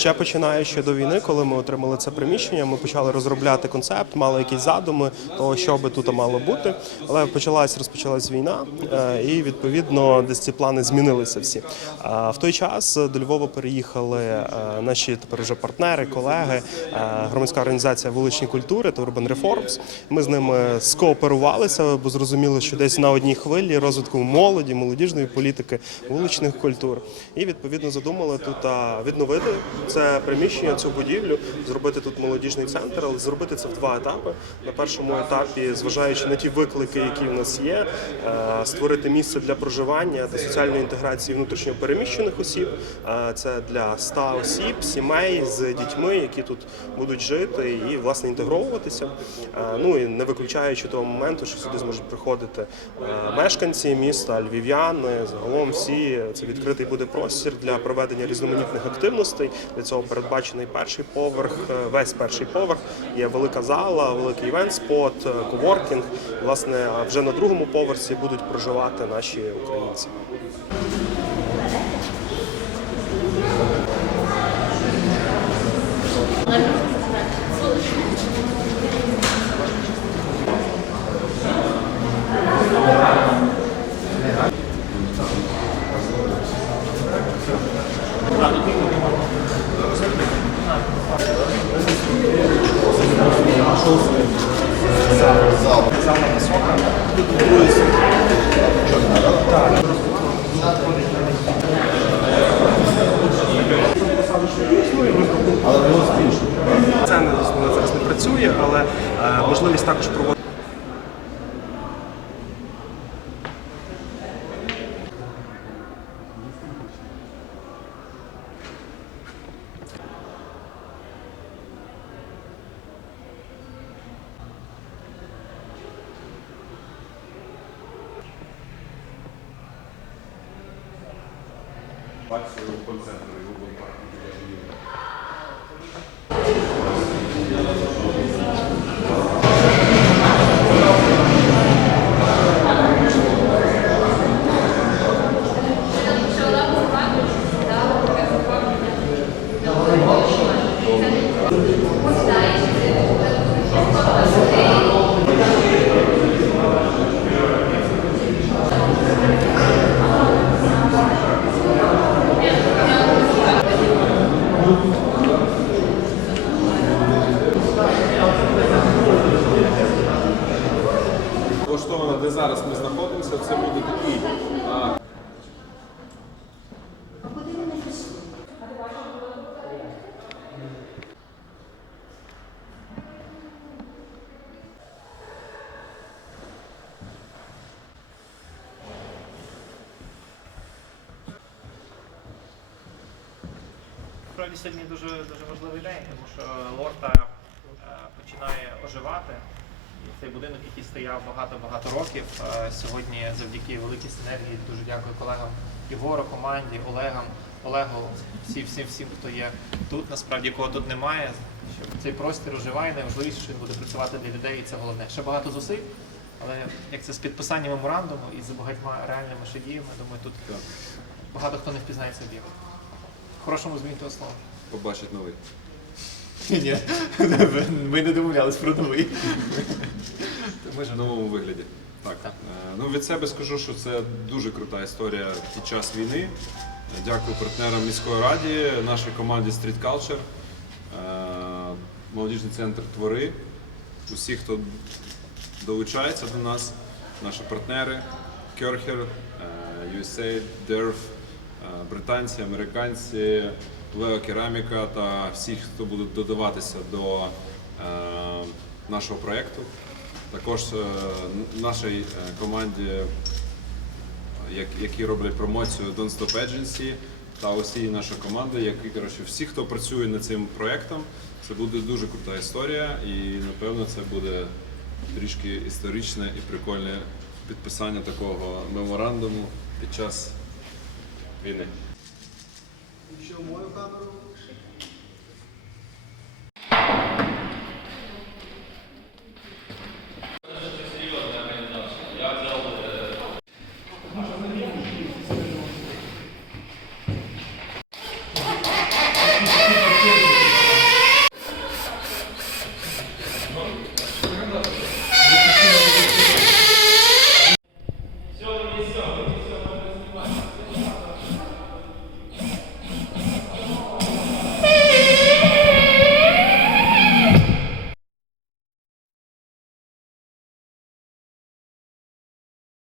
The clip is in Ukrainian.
Ще починаючи до війни, коли ми отримали це приміщення, ми почали розробляти концепт, мали якісь задуми того, що би тут мало бути. Але почалась розпочалась війна, е, і відповідно десь ці плани змінилися всі. В той час до Львова переїхали е, наші тепер вже партнери, колеги, е, громадська організація вуличні культури та Urban Reforms. Ми з ними скооперувалися, бо зрозуміли, що десь на одній хвилі розвитку молоді, молодіжної політики, вуличних культур. І відповідно задумали тут відновити це приміщення, цю будівлю, зробити тут молодіжний центр, але зробити це в два етапи. На першому етапі, зважаючи на ті виклики, які в нас є, е, створити місце для проживання та соціальної інтеграції внутрішньо переміщених осіб. Е, Це для 100 осіб, сімей з дітьми, які тут будуть жити і власне інтегровуватися. Е, Ну і не виключаючи того моменту, що сюди зможуть приходити мешканці міста, львів'яни, загалом всі це відкритий буде простір для проведення різноманітних активностей. Для цього передбачений перший поверх, е, весь перший поверх. Є велика зала, великий івент-спот, е, коворкінг. Власне, вже на другому поверсі будуть проживати наші українці. Не вона зараз не працює, але е, можливість також проводити. Бачили в концентрі Google Park. Влаштовано, де зараз ми знаходимося, це буде такий а, Справді сьогодні дуже дуже важливий день, тому що Лорта е, починає оживати. І цей будинок, який стояв багато-багато років, е, сьогодні завдяки великій синергії дуже дякую колегам Єгору, команді, Олегам, Олегу, всім, всім, всім, хто є тут, насправді кого тут немає. Що цей простір оживає, найважливіше, що він буде працювати для людей, і це головне. Ще багато зусиль, але як це з підписанням меморандуму і з багатьма реальними ще діями, думаю, тут багато хто не впізнає цей об'єкт. Хорошому зміні того слова. побачить новий. Ні, ми не домовлялись про новий. Ми ж В новому вигляді. Так. Так. Е, Ну, від себе скажу, що це дуже крута історія під час війни. Е, Дякую партнерам міської раді, нашій команді Street Culture, е, молодіжний центр Твори, усі, хто долучається до нас, наші партнери, Керхер, USA, DERF, британці, американці, Лео Кераміка та всі, хто будуть додаватися до е, нашого проєкту. Також е, нашій е, команді, як- які роблять промоцію Don't Stop Agency та усі наша команда, які коротше, всі, хто працює над цим проєктом, це буде дуже крута історія, і напевно це буде трішки історичне і прикольне підписання такого меморандуму під час війни. Еще мою камеру.